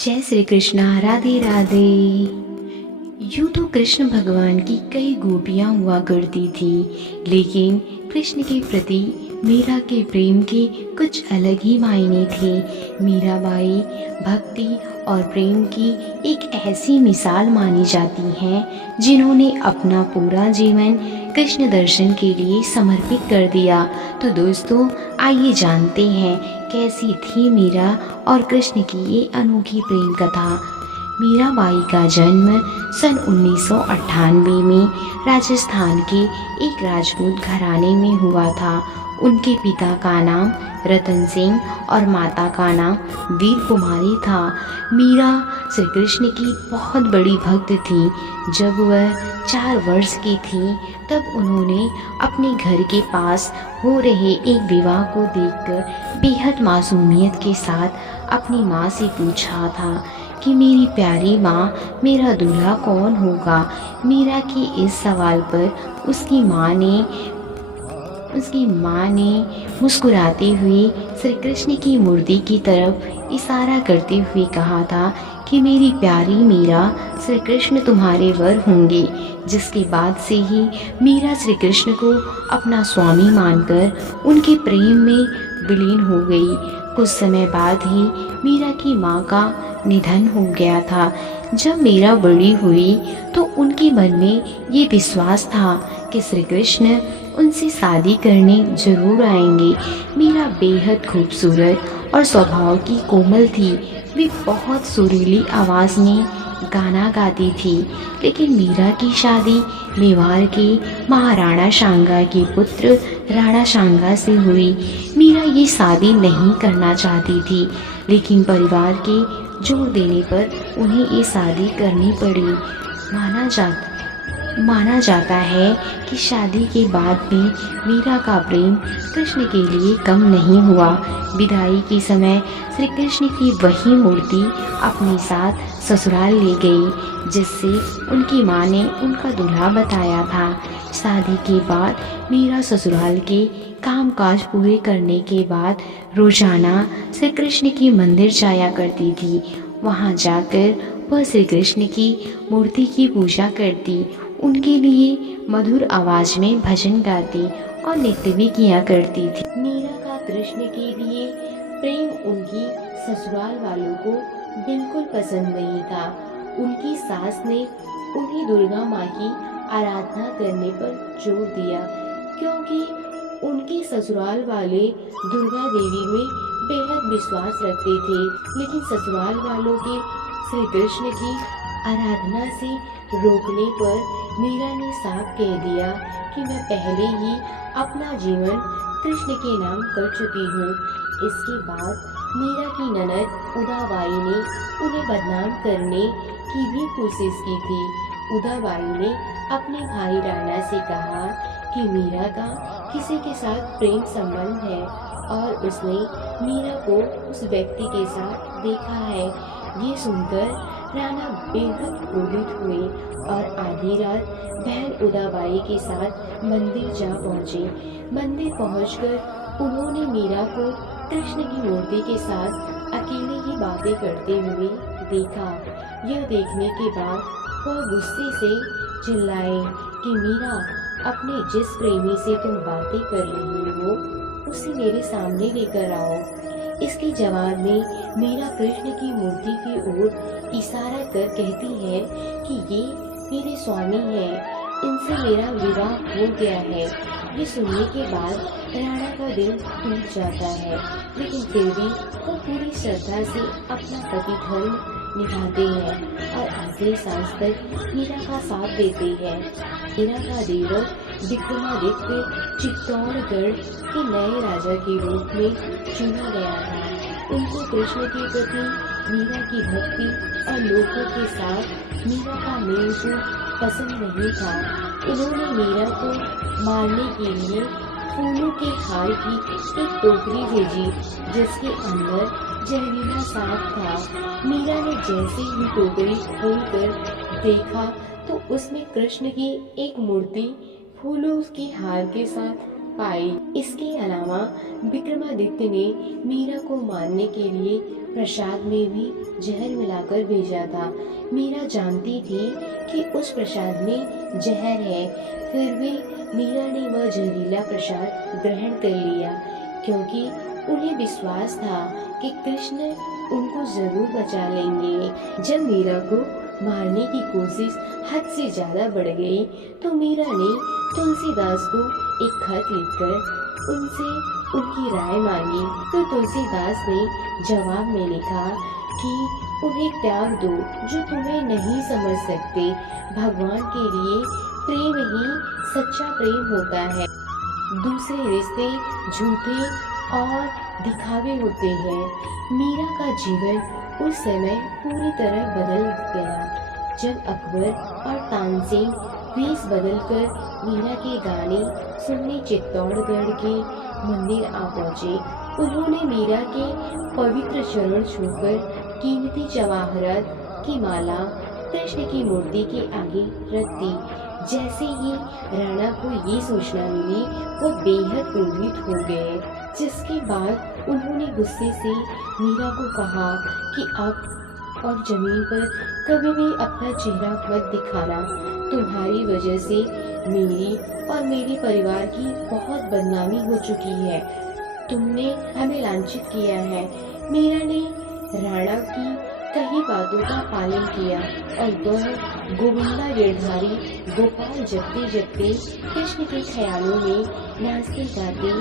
जय श्री कृष्णा। राधे राधे। यूँ तो कृष्ण भगवान की कई गोपियाँ हुआ करती थी, लेकिन कृष्ण के प्रति मीरा के प्रेम के कुछ अलग ही मायने थे। मीराबाई भक्ति और प्रेम की एक ऐसी मिसाल मानी जाती हैं जिन्होंने अपना पूरा जीवन कृष्ण दर्शन के लिए समर्पित कर दिया। तो दोस्तों, आइए जानते हैं कैसी थी मीरा और कृष्ण की ये अनोखी प्रेम कथा। मीराबाई का जन्म सन 1998 में राजस्थान के एक राजपूत घराने में हुआ था। उनके पिता का नाम रतन सिंह और माता का नाम वीर कुमारी था। मीरा श्री कृष्ण की बहुत बड़ी भक्त थी। जब वह 4 वर्ष की थी तब उन्होंने अपने घर के पास हो रहे एक विवाह को देखकर बेहद मासूमियत के साथ अपनी माँ से पूछा था कि मेरी प्यारी माँ, मेरा दूल्हा कौन होगा। मीरा के इस सवाल पर उसकी माँ ने मुस्कुराते हुए श्री कृष्ण की मूर्ति की तरफ इशारा करते हुए कहा था कि मेरी प्यारी मीरा, श्री कृष्ण तुम्हारे वर होंगे। जिसके बाद से ही मीरा श्री कृष्ण को अपना स्वामी मानकर उनके प्रेम में विलीन हो गई। कुछ समय बाद ही मीरा की माँ का निधन हो गया था। जब मीरा बड़ी हुई तो उनके मन में ये विश्वास था कि श्री कृष्ण उनसे शादी करने जरूर आएंगे। मीरा बेहद खूबसूरत और स्वभाव की कोमल थी। वे बहुत सुरीली आवाज़ में गाना गाती थी। लेकिन मीरा की शादी मेवाड़ के महाराणा सांगा के पुत्र राणा सांगा से हुई। मीरा ये शादी नहीं करना चाहती थी, लेकिन परिवार के जोर देने पर उन्हें ये शादी करनी पड़ी। माना जाता है कि शादी के बाद भी मीरा का प्रेम कृष्ण के लिए कम नहीं हुआ। विदाई के समय श्री कृष्ण की वही मूर्ति अपने साथ ससुराल ले गई, जिससे उनकी माँ ने उनका दूल्हा बताया था। शादी के बाद मीरा ससुराल के कामकाज पूरे करने के बाद रोजाना श्री कृष्ण की मंदिर जाया करती थी। वहाँ जाकर वह श्री कृष्ण की मूर्ति की पूजा करती, उनके लिए मधुर आवाज में भजन गाती और नृत्य भी किया करती थी। मीरा का कृष्ण के लिए प्रेम उनकी ससुराल वालों को बिल्कुल पसंद नहीं था। उनकी सास ने उन्हें दुर्गा माँ की आराधना करने पर जोर दिया, क्योंकि उनके ससुराल वाले दुर्गा देवी में बेहद विश्वास रखते थे। लेकिन ससुराल वालों के श्री कृष्ण की आराधना से रोकने पर मीरा ने साफ कह दिया कि मैं पहले ही अपना जीवन कृष्ण के नाम कर चुकी हूँ। इसके बाद मीरा की ननद उदाबाई ने उन्हें बदनाम करने की भी कोशिश की थी। उदाबाई ने अपने भाई राणा से कहा कि मीरा का किसी के साथ प्रेम संबंध है और उसने मीरा को उस व्यक्ति के साथ देखा है। ये सुनकर राणा बेहद क्रोधित हुए और आधी रात बहन उदाबाई के साथ मंदिर जा पहुँचे। मंदिर पहुंचकर उन्होंने मीरा को कृष्ण की मूर्ति के साथ अकेले ही बातें करते हुए देखा। यह देखने के बाद वह गुस्से से चिल्लाए कि मीरा, अपने जिस प्रेमी से तुम बातें कर रही हो उसे मेरे सामने लेकर आओ। इसके जवाब में मीरा कृष्ण की मूर्ति की ओर इशारा कर कहती है कि ये मेरे स्वामी हैं, इनसे मेरा विवाह हो गया है। ये सुनने के बाद राणा का दिल टूट जाता है, लेकिन फिर भी वो पूरी श्रद्धा से अपना पति धर्म निभाते हैं और आखिरी सांस तक मीरा का साथ देते हैं। मीरा का देवर विक्रमादित्य चित्तौड़गढ़ के नए राजा के रूप में चुना गया था। उनको कृष्ण के प्रति मीरा की भक्ति और लोगों के साथ मीरा का मेलजोल पसंद नहीं था। उन्होंने मीरा को मारने के लिए फूलों के हार की एक टोकरी भेजी, जिसके अंदर जहरीला सांप था। मीरा ने जैसे ही टोकरी खोलकर देखा तो उसमें कृष्ण की एक मूर्ति फूलों के हार के साथ पाई। इसके अलावा विक्रमादित्य ने मीरा को मारने के लिए प्रसाद में भी जहर मिलाकर भेजा था। मीरा जानती थी कि उस प्रसाद में जहर है, फिर भी मीरा ने वह जहरीला प्रसाद ग्रहण कर लिया, क्योंकि उन्हें विश्वास था कि कृष्ण उनको जरूर बचा लेंगे। जब मीरा को मारने की कोशिश हद से ज्यादा बढ़ गई, तो मीरा ने तुलसीदास को एक खत लिखकर उनसे उनकी राय मांगी। तो तुलसीदास ने जवाब में लिखा कि उन्हें त्याग दो जो तुम्हें नहीं समझ सकते। भगवान के लिए प्रेम ही सच्चा प्रेम होता है। दूसरे रिश्ते झूठे और दिखावे होते हैं। मीरा का जीवन उस समय पूरी तरह बदल गया जब अकबर और तानसेन वेश बदलकर मीरा के गाने सुनने चित्तौड़गढ़ के मंदिर आ पहुँचे। उन्होंने मीरा के पवित्र चरण छूकर कीमती जवाहरात की माला कृष्ण की मूर्ति के आगे रख दी। जैसे ही राणा को ये सूचना मिली, वो बेहद क्रोधित हो गए, जिसके बाद उन्होंने गुस्से से मीरा को कहा कि अब और जमीन पर कभी भी अपना चेहरा मत दिखाना। तुम्हारी वजह से मेरी और मेरे परिवार की बहुत बदनामी हो चुकी है। तुमने हमें लांछित किया है। मीरा ने राणा की कई बातों का पालन किया और वह गोविंदा गिरधारी गोपाल जपते जपते कृष्ण के ख्यालों में नाचते गाते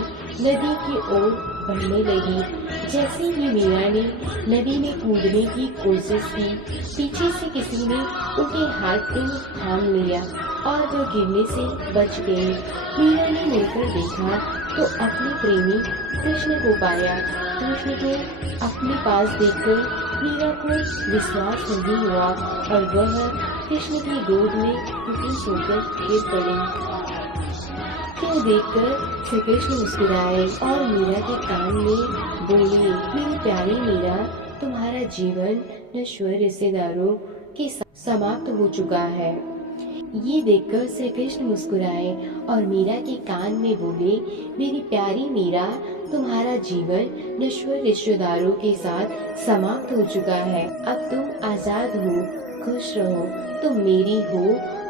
नदी की ओर बढ़ने लगी। जैसे ही मीरा ने नदी में कूदने की कोशिश की, पीछे से किसी ने उनके हाथ को थाम लिया और वह गिरने से बच गई। मीरा ने मुड़कर देखा तो अपने प्रेमी कृष्ण को पाया। कृष्ण को अपने पास देखकर मीरा को विश्वास नहीं हुआ और वह कृष्ण की गोद में बेहोश होकर गिर पड़ी। यह देखकर श्री कृष्ण मुस्कुराए और मीरा के कान में बोले, मेरी प्यारी मीरा, तुम्हारा जीवन नश्वर रिश्तेदारों के समाप्त हो चुका है। ये देखकर श्री कृष्ण मुस्कुराए और मीरा के कान में बोले, मेरी प्यारी मीरा, तुम्हारा जीवन नश्वर रिश्तेदारों के साथ समाप्त हो चुका है। अब तुम आजाद हो, खुश रहो, तुम मेरी हो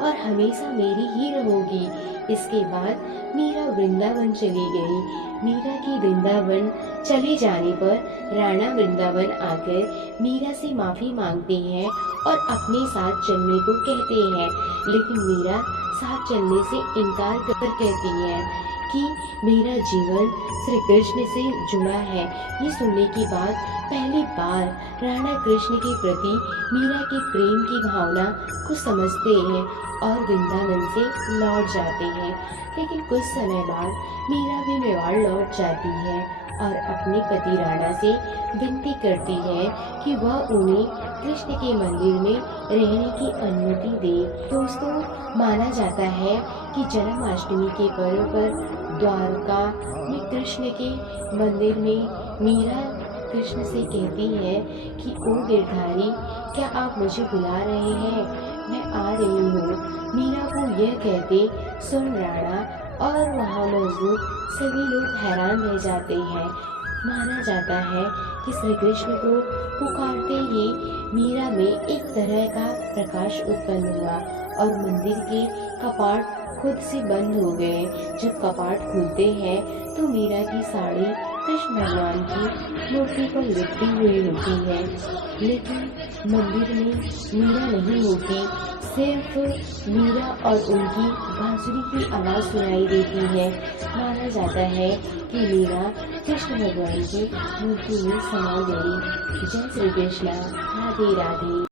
और हमेशा मेरी ही रहोगी। इसके बाद मीरा वृंदावन चली गई। मीरा की वृंदावन चले जाने पर राणा वृंदावन आकर मीरा से माफी मांगते हैं और अपने साथ चलने को कहते हैं, लेकिन मीरा साथ चलने से इनकार कर कहती है कि मेरा जीवन श्री कृष्ण से जुड़ा है। ये सुनने के बाद पहली बार राणा कृष्ण के प्रति मीरा के प्रेम की भावना को समझते हैं और वृंदावन से लौट जाते हैं। लेकिन कुछ समय बाद मीरा भी मेवाड़ लौट जाती है और अपने पति राणा से विनती करती है कि वह उन्हें कृष्ण के मंदिर में रहने की अनुमति दे। दोस्तों, माना जाता है कि जन्माष्टमी के पर्व पर द्वारका में कृष्ण के मंदिर में मीरा कृष्ण से कहती है कि ओ गिरधारी, क्या आप मुझे बुला रहे हैं? मैं आ रही हूँ। मीरा को यह कहते सुन राणा और वहाँ मौजूद सभी लोग हैरान रह जाते हैं। माना जाता है कि श्री कृष्ण को पुकारते ही मीरा में एक तरह का प्रकाश उत्पन्न हुआ और मंदिर के कपाट खुद से बंद हो गए। जब कपाट खुलते हैं तो मीरा की साड़ी कृष्ण भगवान की मूर्ति पर लिपटी हुई होती है, लेकिन मंदिर में मीरा नहीं होती। सिर्फ मीरा और उनकी बांसुरी की आवाज सुनाई देती है। माना जाता है कि मीरा कृष्ण भगवान की मूर्ति में समा गई। जय श्री कृष्ण। राधे राधे।